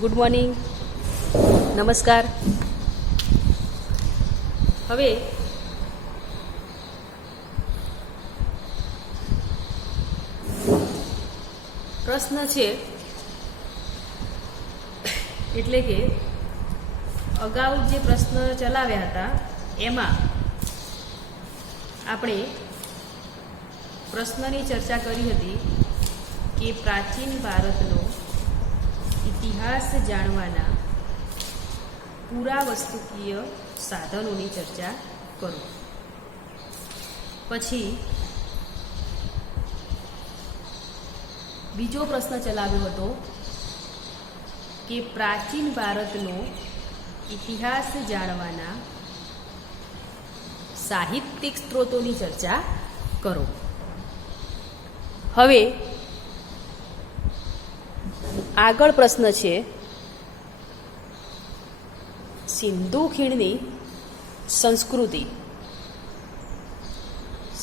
Good morning, નમસ્કાર. હવે પ્રશ્ન છે એટલે કે અગાઉ જે પ્રશ્ન ચલાવ્યા હતા એમાં આપણે પ્રશ્નની ચર્ચા કરી હતી કે પ્રાચીન ભારતનો ઇતિહાસ જાણવાના પુરાવસ્તુકીય સાધનોની ચર્ચા કરો. પછી બીજો પ્રશ્ન ચલાવ્યો હતો કે પ્રાચીન ભારતનો ઇતિહાસ જાણવાના સાહિત્યિક સ્ત્રોતોની ચર્ચા કરો. હવે આગળ પ્રશ્ન છે સિંધુ ખીણની સંસ્કૃતિ.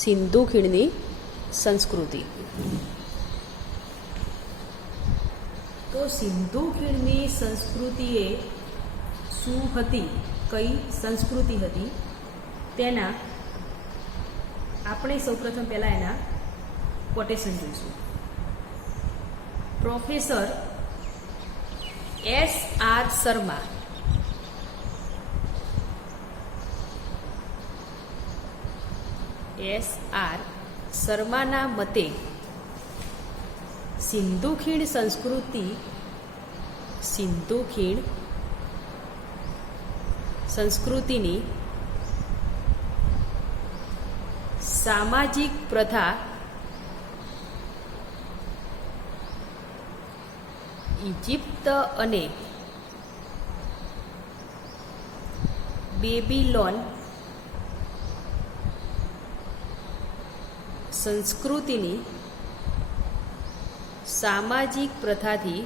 સિંધુ ખીણની સંસ્કૃતિ. તો સિંધુ ખીણની સંસ્કૃતિ એ શું હતી, કઈ સંસ્કૃતિ હતી તેના આપણે સૌપ્રથમ પહેલા એના કોટેશન જોઈશું. Professor S.R. શર્મા S.R. શર્માના મતે સિંધુ ખીણ સંસ્કૃતિની સામાજિક પ્રથા ઇજિપ્ત અને બેબીલોન સંસ્કૃતિની સામાજિક પ્રથાથી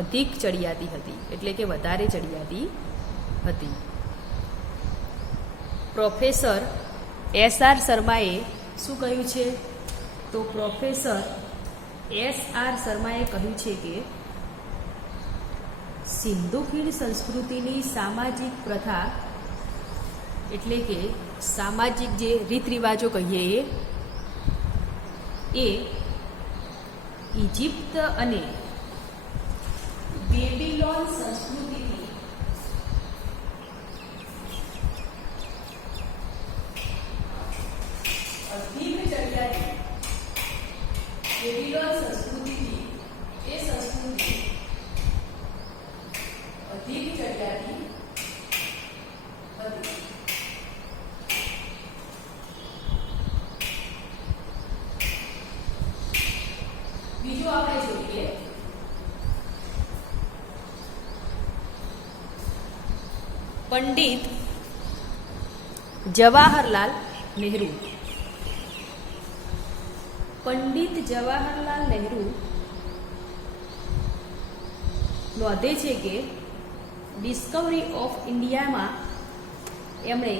અધિક ચડિયાતી હતી, એટલે કે વધારે ચડિયાતી હતી. Professor S.R. શર્માએ શું કહ્યું છે? તો પ્રોફેસર S.R. શર્માએ કહ્યું છે કે સિંધુ ખીણ સંસ્કૃતિની સામાજિક પ્રથા એટલે કે સામાજિક જે રીત રિવાજો કહીએ એ ઇજિપ્ત અને બેબીલોન સંસ્કૃતિની અધિક ચડિયાતી બેબીલોન સંસ્કૃતિથી એ સંસ્કૃતિ અધિક ચડિયાતી હતી. બીજું આપણે જોઈએ પંડિત જવાહરલાલ નહેરુ. પંડિત જવાહરલાલ નહેરુ નોંધે છે કે ડિસ્કવરી ઓફ ઇન્ડિયામાં એમણે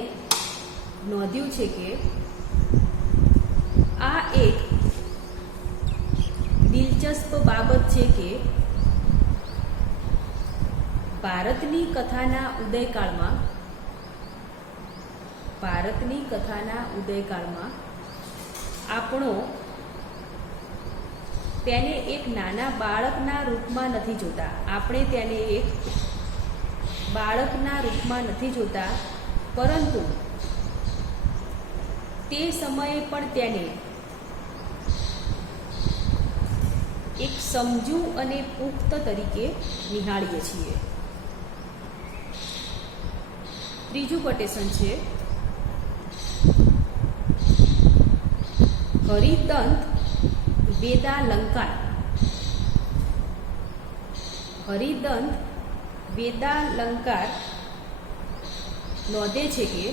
નોંધ્યું છે કે આ એક દિલચસ્પ બાબત છે કે ભારતની કથાના ઉદયકાળમાં આપણો તેને એક નાના બાળકના રૂપમાં નથી જોતા. આપણે તેને એક બાળકના રૂપમાં નથી જોતા, પરંતુ તે સમયે પણ તેને એક સમજુ અને પુખ્ત તરીકે નિહાળીએ છીએ. ત્રીજું કોટેશન છે હરિદંત વેદાલંકાર. હરિદંત વેદાલંકાર નોંધે છે કે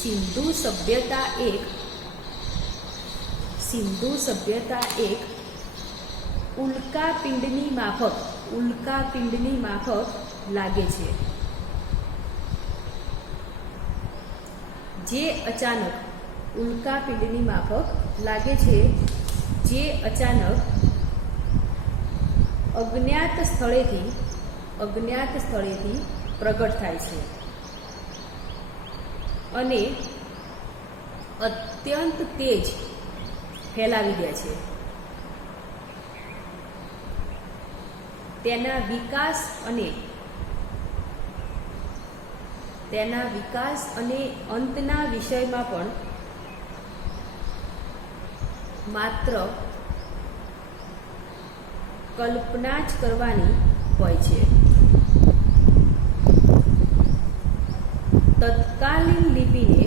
સિંધુ સભ્યતા એક ઉલ્કાપિંડની માફક લાગે છે, જે અચાનક ઉલ્કાપિંડની માફક લાગે છે, જે અચાનક અજ્ઞાત સ્થળેથી પ્રગટ થાય છે અને અત્યંત તેજ ફેલાવી દે છે. તેના વિકાસ અને અંતના વિષયમાં પણ માત્ર કલ્પના જ કરવાની હોય છે. તત્કાલીન લિપિને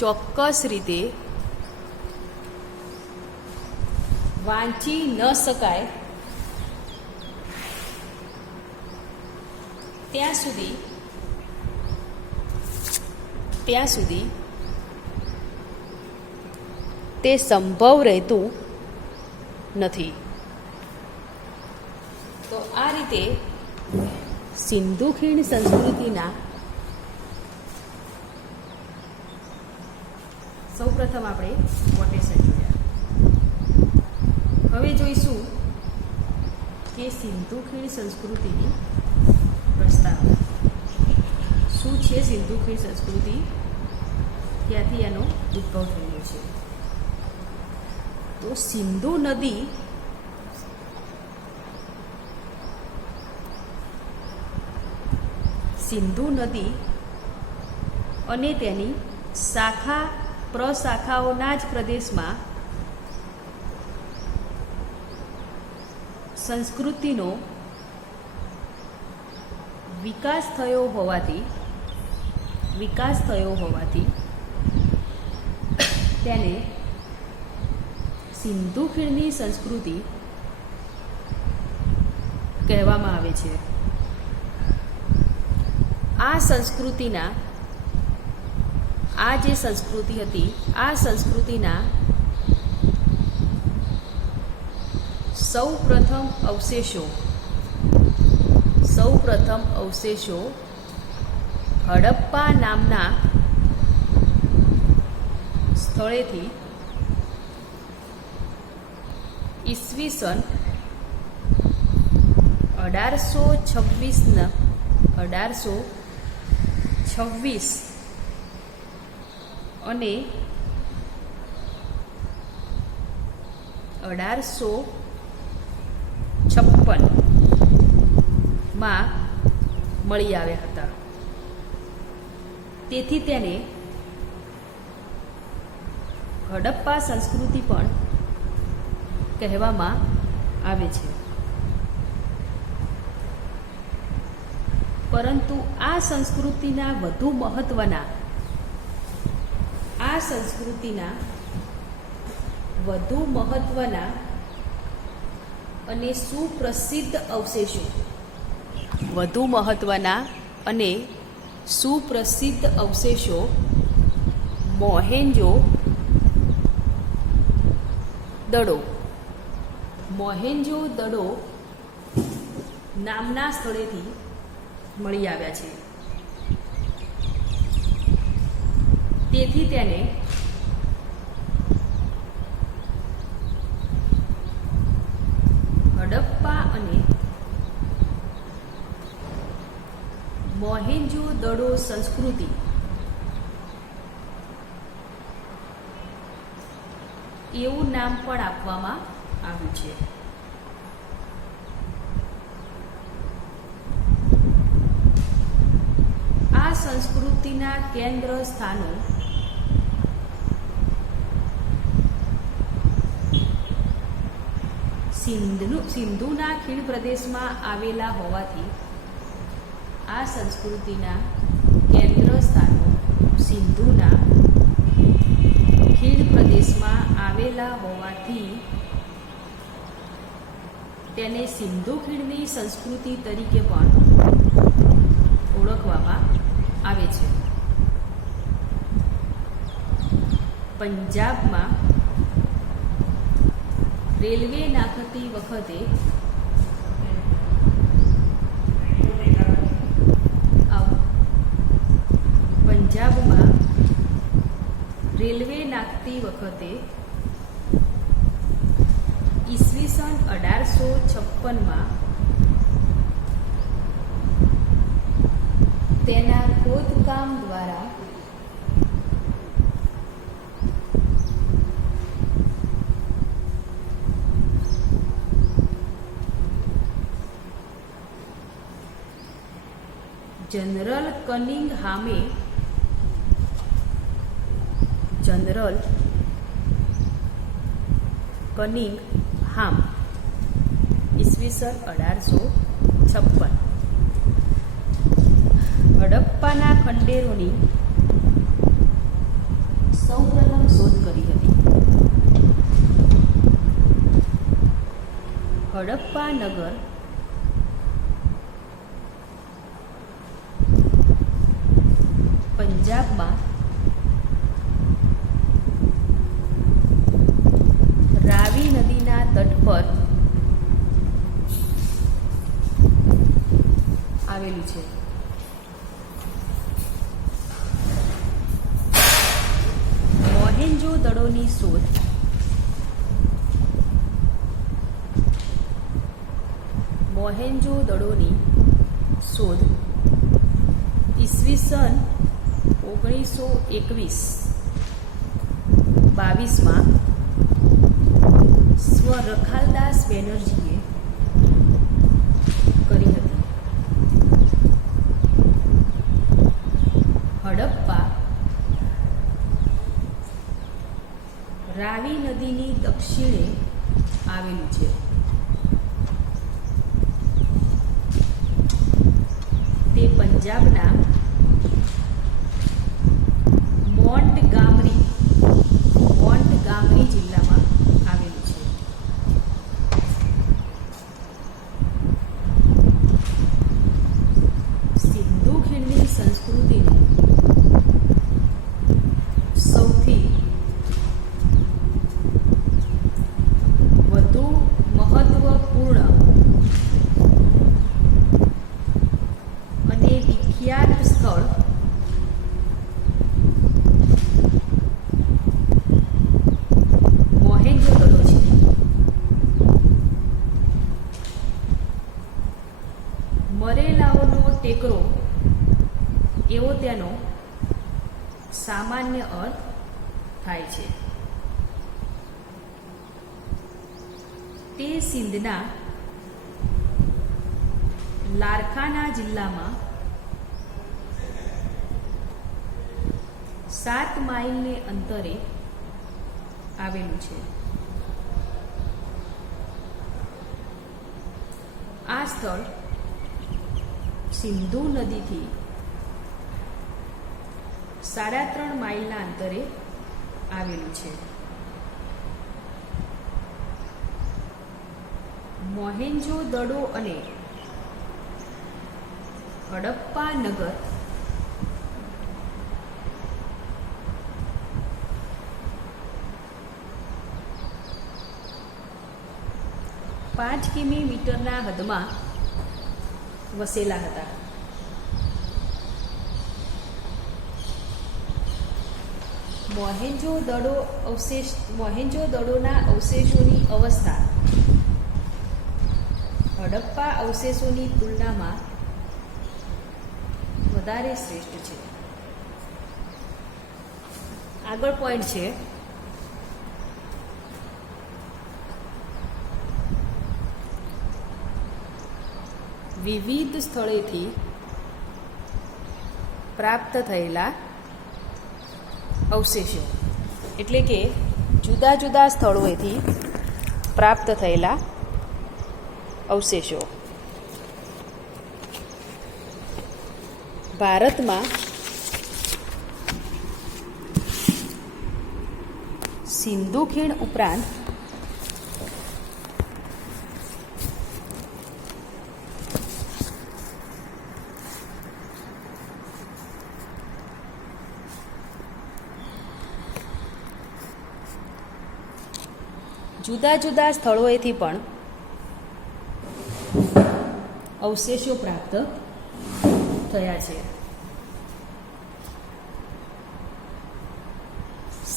ચોક્કસ રીતે વાંચી ન શકાય ત્યાં સુધી તે સંભવ રહેતું નથી. તો આ રીતે સિંધુ ખીણ સંસ્કૃતિના સૌપ્રથમ આપણે કોટેશન જોયા. હવે જોઈશું કે સિંધુ ખીણ સંસ્કૃતિની પ્રસ્તાવના શું છે. સિંધુ ખીણ સંસ્કૃતિ ક્યાંથી એનો ઉદ્ભવ થયો છે? તો સિંધુ નદી અને તેની પ્રશાખાઓના જ પ્રદેશમાં સંસ્કૃતિનો વિકાસ થયો હોવાથી તેને સિંધુ ખીણની સંસ્કૃતિ કહેવામાં આવે છે. આ જે સંસ્કૃતિ હતી આ સંસ્કૃતિના સૌ પ્રથમ અવશેષો હડપ્પા નામના સ્થળેથી ઈસવીસન 1826 અને 1856 માં મળી આવ્યા હતા. તેથી તેને હડપ્પા સંસ્કૃતિ પણ કહેવામાં આવે છે. પરંતુ આ સંસ્કૃતિના વધુ મહત્વના અને સુપ્રસિદ્ધ અવશેષો મોહેન્જો દડો નામના સ્થળેથી મળી આવ્યા છે. તેથી તેને હડપ્પા અને મોહેન્જો દડો સંસ્કૃતિ એવું નામ પણ આપવામાં આવ્યું છે. આ સંસ્કૃતિના કેન્દ્ર સ્થાનો સિંધુના ખીણ પ્રદેશમાં આવેલા હોવાથી આ સંસ્કૃતિના કેન્દ્ર સ્થાનો સિંધુના ખીણ પ્રદેશમાં આવેલા હોવાથી તેને સિંધુ ખીણની સંસ્કૃતિ તરીકે પણ ઓળખવામાં આવે છે. પંજાબમાં રેલવે નાખતી વખતે રેલવે નાખતી વખતે ઈસવીસન 1856માં તેના ખોદકામ દ્વારા જનરલ કનિંગહામે ઈસવીસન 1856 હડપ્પાના ખંડેરોની સૌપ્રથમ શોધ કરી હતી. હડપ્પા નગર પંજાબમાં રાવી નદીના તટ પર આવેલું છે. મોહેંજો-દડોની શોધ ઈસવીસન 1922માં સ્વ રખાલદાસ બેનર્જીએ કરી હતી. હડપ્પા રાવી નદીની દક્ષિણે આવેલું છે. તે પંજાબના મોન્ટગામરી જિલ્લામાં આવેલું છે. સિંધુ ખીણની સંસ્કૃતિનું સૌથી વધુ મહત્વપૂર્ણ અને વિખ્યાત સ્થળ મોહેંજો-દડો છે. મરેલાઓનો ટેકરો એવો તેનો સામાન્ય અર્થ થાય છે. તે સિંધના લારકાના જિલ્લામાં 7 માઇલને અંતરે આવેલું છે. આ સ્થળ સિંધુ નદીથી 3.5 માઇલના અંતરે આવેલું છે. મોહેંજો-દડો અને હડપ્પા નગર પાંચ કિમી-મીટરના હદમાં વસેલા હતા. મોહેંજો-દડોના અવશેષોની અવસ્થા હડપ્પા અવશેષોની તુલનામાં વધારે શ્રેષ્ઠ છે. આગળ પોઈન્ટ છે વિવિધ સ્થળેથી પ્રાપ્ત થયેલા અવશેષો, એટલે કે જુદા જુદા સ્થળોએથી પ્રાપ્ત થયેલા અવશેષો. ભારતમાં સિંધુ ખીણ ઉપરાંત જુદા જુદા સ્થળોએથી પણ અવશેષો પ્રાપ્ત થયા છે.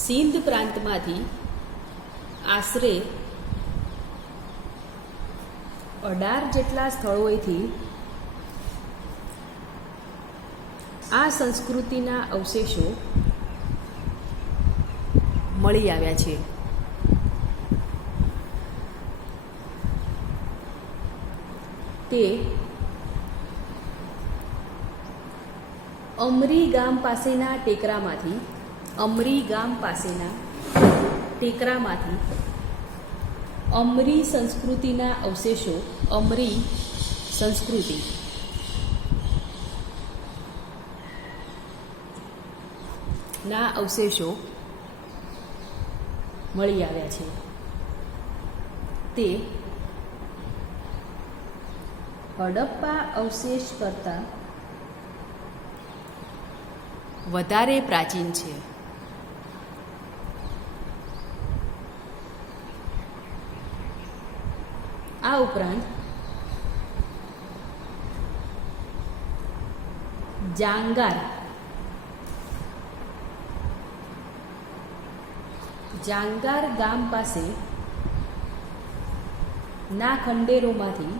સિંધ પ્રાંતમાંથી આશરે 18 જેટલા સ્થળોએથી આ સંસ્કૃતિના અવશેષો મળી આવ્યા છે. તે અમરી ગામ પાસેના ટેકરામાંથી અમરી સંસ્કૃતિના અવશેષો, અમરી સંસ્કૃતિ ના અવશેષો મળી આવ્યા છે. તે હડપ્પા અવશેષ કરતાં વધારે પ્રાચીન છે. આ ઉપરાંત જાંગાર ગામ પાસે ના ખંડેરોમાંથી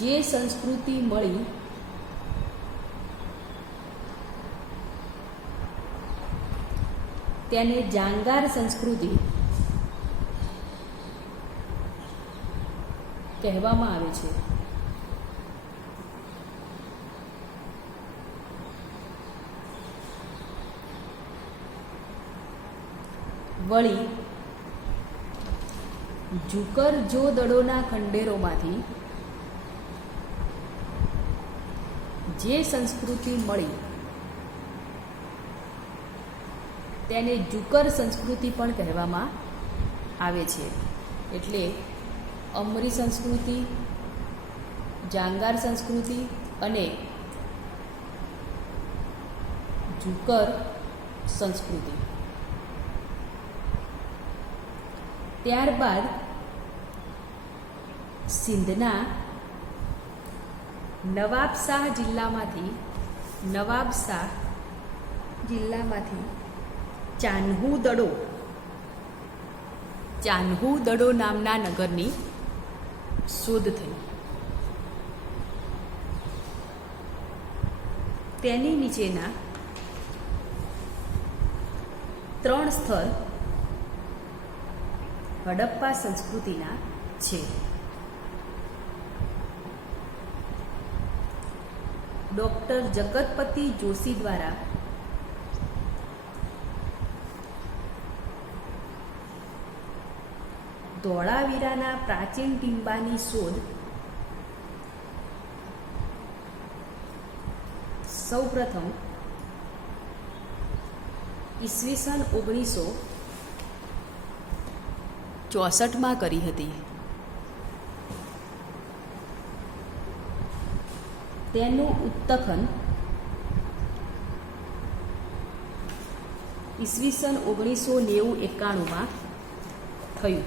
જે સંસ્કૃતિ મળી તેને જાંગાર સંસ્કૃતિ કહેવામાં આવે છે. વળી ઝુકર જોદડોના ખંડેરોમાંથી જે સંસ્કૃતિ મળી તેને ઝુકર સંસ્કૃતિ પણ કહેવામાં આવે છે. એટલે અમરી સંસ્કૃતિ, જાંગાર સંસ્કૃતિ અને ઝુકર સંસ્કૃતિ. ત્યારબાદ સિંધના નવાબશાહ જિલ્લામાંથી ચાન્હુ દડો નામના નગરની શોધ થઈ. તેની નીચેના 3 સ્થળ હડપ્પા સંસ્કૃતિના છે. ડૉક્ટર જગતપતિ જોશી દ્વારા ધોળાવીરાના પ્રાચીન ટીંબાની શોધ સૌપ્રથમ ઈસવીસન 1964માં કરી હતી. તેનું ઉત્તખન ઈસવીસન 1990-91માં થયું.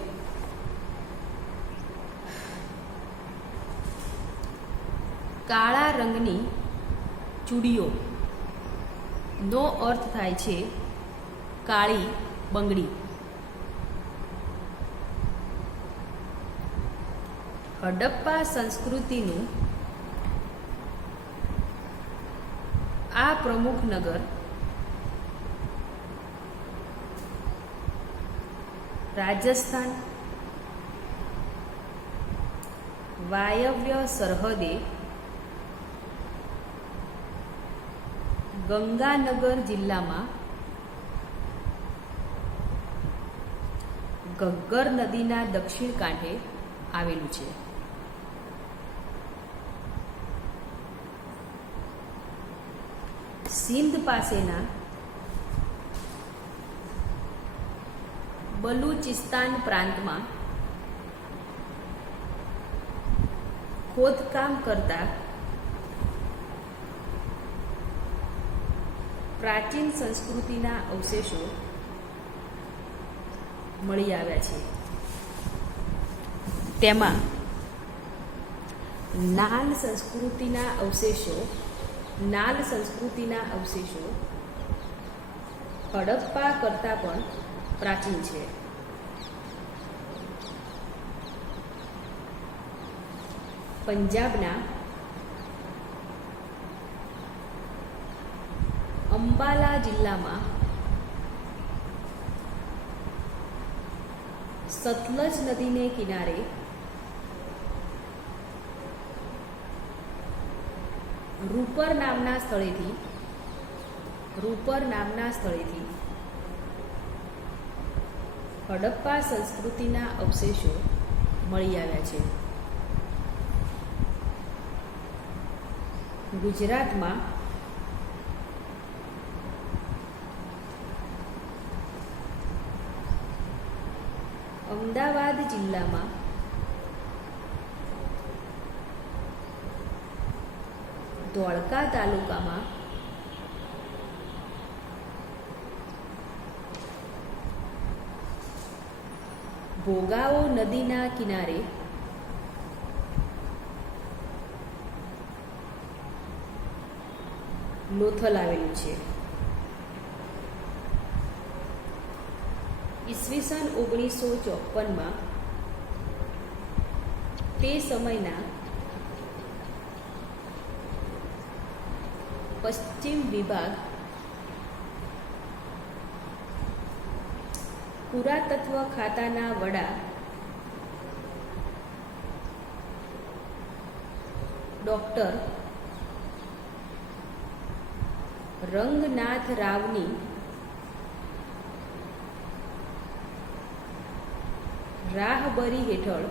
કાળા રંગની ચૂડીઓ નો અર્થ થાય છે કાળી બંગડી. હડપ્પા સંસ્કૃતિનું આ પ્રમુખ નગર રાજસ્થાન વાયવ્ય સરહદે ગંગાનગર જિલ્લામાં ઘગ્ગર નદીના દક્ષિણ કાંઠે આવેલું છે. સિંધ પાસેના બલુચિસ્તાન પ્રાંતમાં ખોદકામ કરતા પ્રાચીન સંસ્કૃતિના અવશેષો મળી આવ્યા છે. તેમાં નાલ સંસ્કૃતિના અવશેષો હડપ્પા કરતાં પણ પ્રાચીન છે. પંજાબના અંબાલા જિલ્લામાં સતલજ નદીને કિનારે રૂપર નામના સ્થળેથી હડપ્પા સંસ્કૃતિના અવશેષો મળી આવ્યા છે. ગુજરાતમાં અમદાવાદ જિલ્લામાં ધોળકા તાલુકામાં ભોગાવો નદીના કિનારે લોથલ આવેલું છે. ઈસવીસન 1954માં તે સમયના પશ્ચિમ વિભાગ પુરાતત્વ ખાતાના વડા ડૉક્ટર રંગનાથ રાવની રાહબરી હેઠળ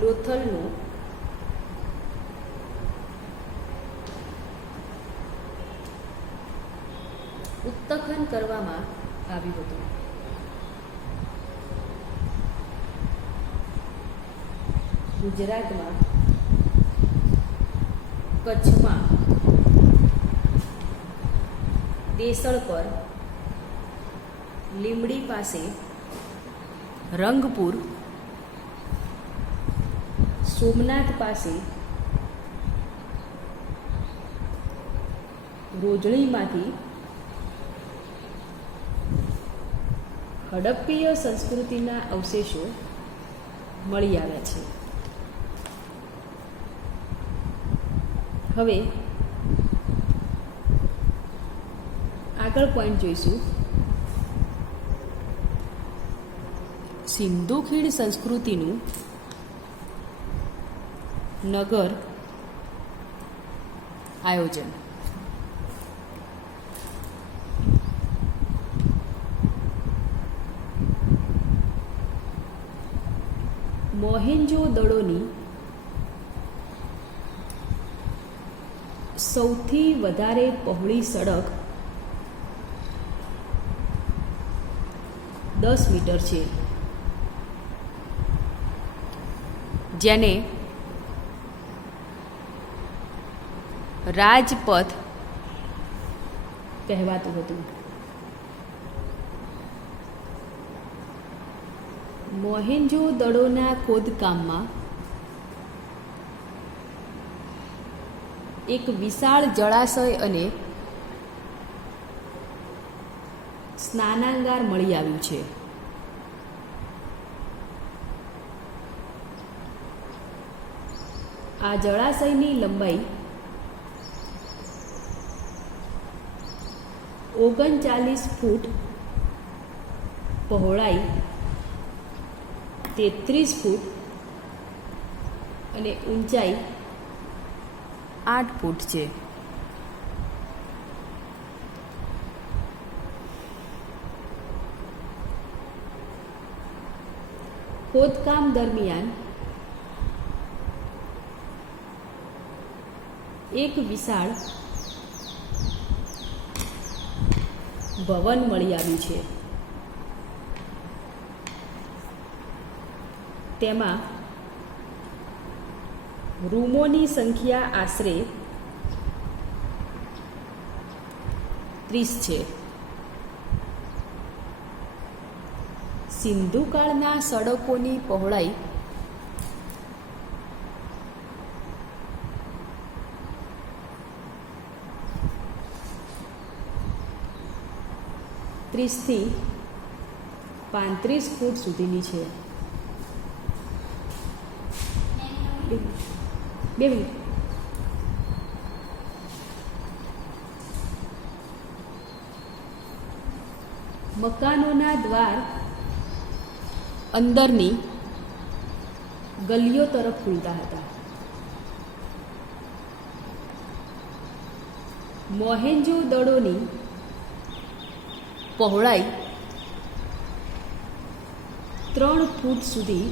લોથલનું ઉત્ખનન કરવામાં આવ્યું હતું. ગુજરાતમાં કચ્છમાં દેસળ પર લીમડી પાસે રંગપુર, સોમનાથ પાસે રોજણીમાંથી હડપ્પીય સંસ્કૃતિના અવશેષો મળી આવ્યા છે. હવે આગળ પોઈન્ટ જોઈશું. સિંધુ ખીણ સંસ્કૃતિનું નગર આયોજન. મોહેન્જો-દડોની સૌથી વધારે પહોળી સડક 10 મીટર છે, જેને રાજપથ કહેવાતું હતું. મોહેન્જો-દડોના ખોદકામમાં એક વિશાળ જળાશય અને સ્નાનાગાર મળી આવ્યું છે. આ જળાશયની લંબાઈ 39 ફૂટ, પહોળાઈ 33 ફૂટ અને ઊંચાઈ 8 ફૂટ છે. ખોદકામ દરમિયાન એક વિશાળ ભવન મળી આવ્યું છે. તેમાં રૂમોની સંખ્યા આશરે 30 છે. સિંધુકાળના સડકોની પહોળાઈ 8 30થી 35 ફૂટ સુધીની છે. 2 મિનિટ. મકાનોના દ્વાર અંદરની ગલીઓ તરફ ખુલતા હતા. મોહેંજો-દડોની પહોળાઈ 3 ફૂટ સુધી,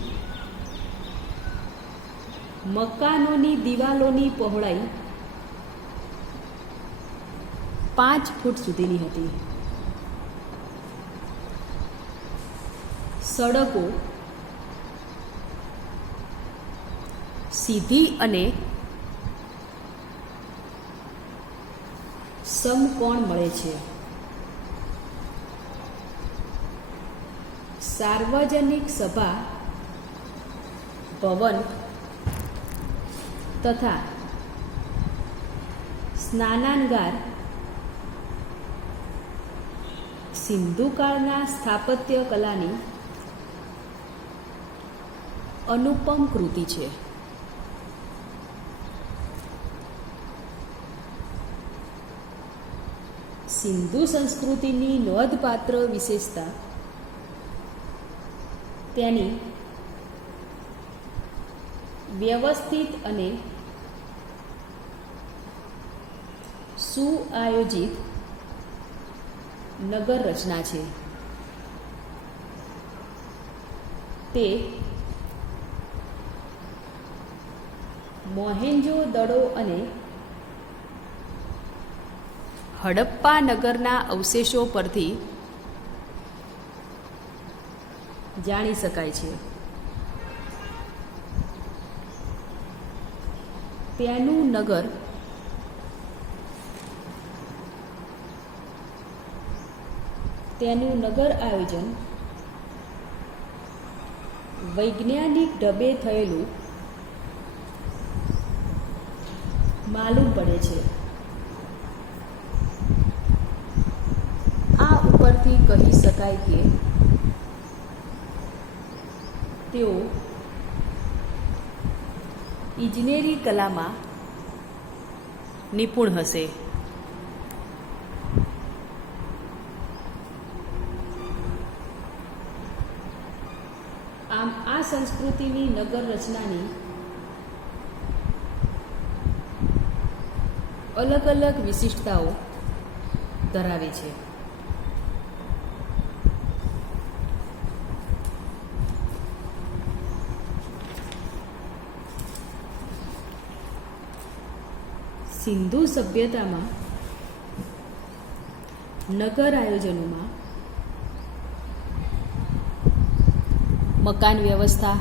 મકાનોની દિવાલોની પહોળાઈ 5 ફૂટ સુધીની હતી. સડકો સીધી અને સમકોણ મળે છે. સાર્વજનિક સભા ભવન તથા સ્નાનાગાર સિંધુકાળના સ્થાપત્ય કલાની અનુપમ કૃતિ છે. સિંધુ સંસ્કૃતિની નોંધપાત્ર વિશેષતા તેની વ્યવસ્થિત અને સુઆયોજિત નગર રચના છે. તે મોહેંજો-દડો અને હડપ્પા નગરના અવશેષો પરથી જાણી શકાય છે. ત્યાંનું નગર આયોજન વૈજ્ઞાનિક ઢબે થયેલું માલુમ પડે છે. આ ઉપરથી કહી શકાય કે તેઓ ઇજનેરી કલામાં નિપુણ હશે. આમ આ સંસ્કૃતિની નગર રચનાની અલગ અલગ વિશિષ્ટતાઓ ધરાવે છે. સિંધુ સભ્યતામાં નગર આયોજનોમાં મકાન વ્યવસ્થા,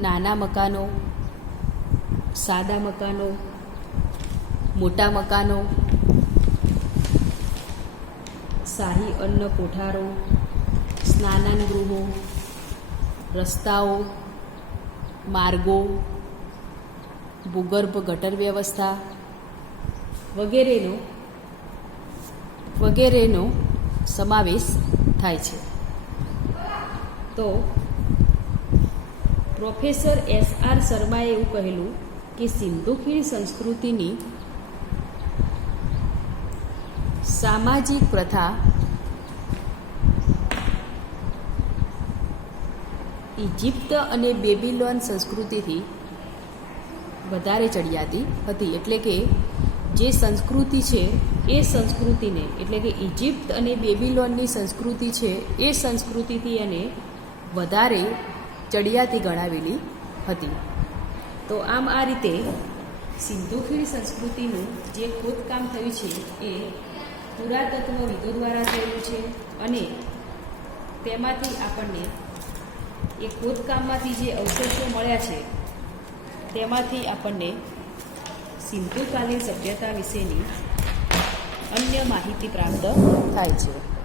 નાના મકાનો, સાદા મકાનો, મોટા મકાનો, શાહી અન્ન કોઠારો, સ્નાનગૃહો, રસ્તાઓ, માર્ગો, ભૂગર્ભ ગટર વ્યવસ્થા વગેરેનો સમાવેશ થાય છે. તો પ્રોફેસર S.R. શર્માએ એવું કહેલું કે સિંધુ ખીણ સંસ્કૃતિની સામાજિક પ્રથા ઇજિપ્ત અને બેબીલોન સંસ્કૃતિથી વધારે ચડિયાતી હતી. એટલે કે જે સંસ્કૃતિ છે એ સંસ્કૃતિને, એટલે કે ઇજિપ્ત અને બેબીલોનની સંસ્કૃતિ છે એ સંસ્કૃતિથી એને વધારે ચડિયાતી ગણાવેલી હતી. તો આમ આ રીતે સિંધુ ખીણ સંસ્કૃતિનું જે ખોદકામ થયું છે એ પુરાતત્વવિદો દ્વારા થયેલું છે અને તેમાંથી આપણને એ ખોદકામમાંથી જે અવશેષો મળ્યા છે તેમાંથી આપણને સિંધુકાલીન સભ્યતા વિશેની અન્ય માહિતી પ્રાપ્ત થાય છે.